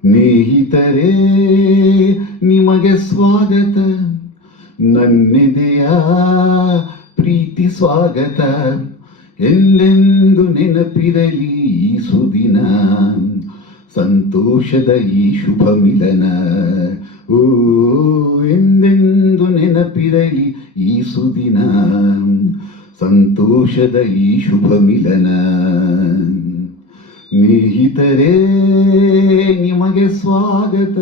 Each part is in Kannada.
ಸ್ನೇಹಿತರೇ, ನಿಮಗೆ ಸ್ವಾಗತ, ನನ್ನೆದೆಯ ಪ್ರೀತಿ ಸ್ವಾಗತ. ಎಲ್ಲೆಂದು ನೆನಪಿರಲಿ ಈ ಸುದಿನ, ಸಂತೋಷದ ಈ ಶುಭ ಮಿಲನ. ಓ, ಎಂದೆಂದು ನೆನಪಿರಲಿ ಈ ಸುದಿನ, ಸಂತೋಷದ ಈ ಶುಭ ಮಿಲನ. ಸ್ನೇಹಿತರೇ, ನಿಮಗೆ ಸ್ವಾಗತ,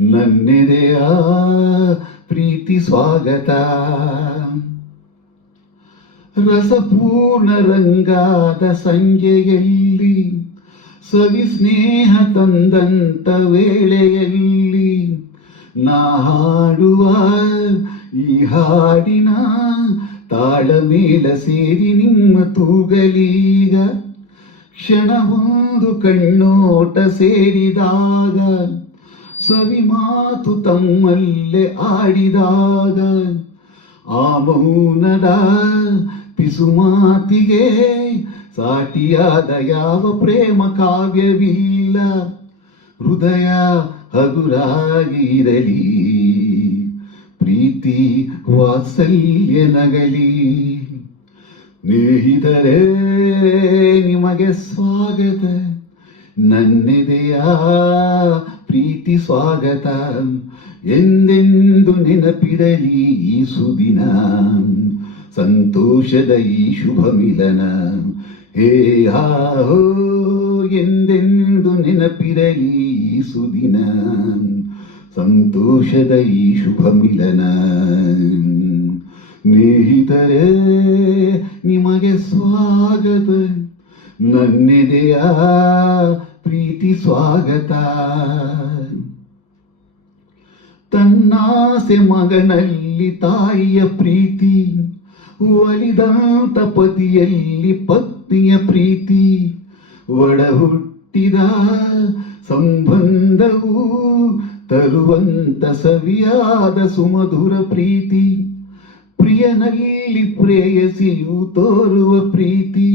ನನ್ನೆದೆಯ ಪ್ರೀತಿ ಸ್ವಾಗತ. ರಸಪೂರ್ಣ ರಂಗಾದ ಸಂಜೆಯಲ್ಲಿ, ಸವಿ ಸ್ನೇಹ ತಂದಂತ ವೇಳೆಯಲ್ಲಿ, ನಾ ಹಾಡುವ ಈ ಹಾಡಿನ ತಾಳಮೇಳ ಸೇರಿ ನಿಮ್ಮ ತೂಗಲೀಗ. ಕ್ಷಣವೊಂದು ಕಣ್ಣೋಟ ಸೇರಿದಾಗ, ಸವಿ ಮಾತು ತಮ್ಮಲ್ಲೇ ಆಡಿದಾಗ, ಆ ಮೌನದ ಪಿಸು ಮಾತಿಗೆ ಸಾಟಿಯಾದ ಯಾವ ಪ್ರೇಮ ಕಾವ್ಯವಿಲ್ಲ. ಹೃದಯ ಹಗುರಾಗಿರಲಿ, ಪ್ರೀತಿ ವಾತ್ಸಲ್ಯ ನಗಲಿ. ಸ್ನೇಹಿತರೇ, ನಿಮಗೆ ಸ್ವಾಗತ, ನನ್ನೆದೆಯ ಪ್ರೀತಿ ಸ್ವಾಗತ. ಎಂದೆಂದು ನೆನಪಿರಲಿ ಈ ಸುದಿನ, ಸಂತೋಷದ ಈ ಶುಭ ಮಿಲನ. ಹೇ ಹೋ, ಎಂದೆಂದು ನೆನಪಿರಲಿ ಈ ಸುದಿನ, ಸಂತೋಷದ ಈ ಶುಭ ಮಿಲನ. ಸ್ನೇಹಿತರೇ, ನಿಮಗೆ ಸ್ವಾಗತ, ನನ್ನೆದೆಯ ಪ್ರೀತಿ ಸ್ವಾಗತ. ತನ್ನಾಸೆ ಮಗನಲ್ಲಿ ತಾಯಿಯ ಪ್ರೀತಿ, ಒಲಿದಂತ ಪತಿಯಲ್ಲಿ ಪತ್ನಿಯ ಪ್ರೀತಿ, ಒಡ ಹುಟ್ಟಿದ ಸಂಬಂಧವು ತರುವಂತ ಸವಿಯಾದ ಸುಮಧುರ ಪ್ರೀತಿ. ಪ್ರಿಯನಲ್ಲಿ ಪ್ರೇಯಸಿಯು ತೋರುವ ಪ್ರೀತಿ,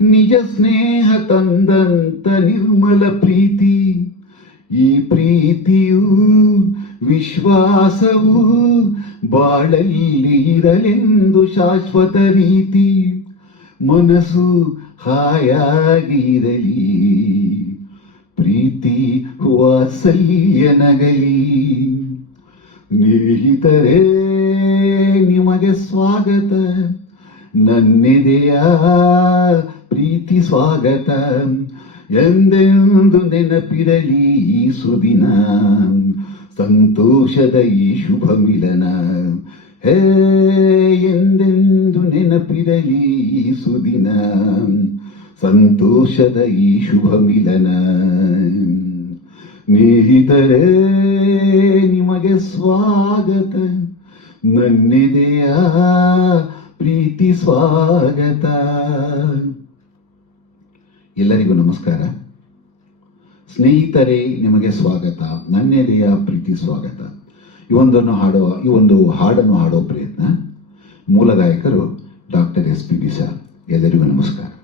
ನಿಜ ಸ್ನೇಹ ತಂದಂತ ನಿರ್ಮಲ ಪ್ರೀತಿ. ಈ ಪ್ರೀತಿಯು ವಿಶ್ವಾಸವು ಬಾಳಲ್ಲಿ ಇರಲೆಂದು ಶಾಶ್ವತ ರೀತಿ. ಮನಸ್ಸು ಹಾಯಾಗಿರಲಿ, ಪ್ರೀತಿ ವಾತ್ಸಲ್ಯ ನಗಲಿ. ಸ್ನೇಹಿತರೇ, ನಿಮಗೆ ಸ್ವಾಗತ, ನನ್ನೆದೆಯ ಪ್ರೀತಿ ಸ್ವಾಗತ. ಎಂದೆಂದು ನೆನಪಿರಲಿ ಈ ಸುದಿನ, ಸಂತೋಷದ ಈ ಶುಭ ಮಿಲನ. ಹೇ, ಎಂದೆಂದು ನೆನಪಿರಲಿ ಈ ಸುದಿನ, ಸಂತೋಷದ ಈ ಶುಭ ಮಿಲನ. ಸ್ನೇಹಿತರೇ, ನಿಮಗೆ ಸ್ವಾಗತ, ನನ್ನೆದೆಯ ಪ್ರೀತಿ ಸ್ವಾಗತ. ಎಲ್ಲರಿಗೂ ನಮಸ್ಕಾರ. ಸ್ನೇಹಿತರೇ, ನಿಮಗೆ ಸ್ವಾಗತ, ನನ್ನೆದೆಯ ಪ್ರೀತಿ ಸ್ವಾಗತ. ಈ ಒಂದು ಹಾಡನ್ನು ಹಾಡೋ ಪ್ರಯತ್ನ. ಮೂಲ ಗಾಯಕರು doctor S P B sir. ಎಲ್ಲರಿಗೂ ನಮಸ್ಕಾರ.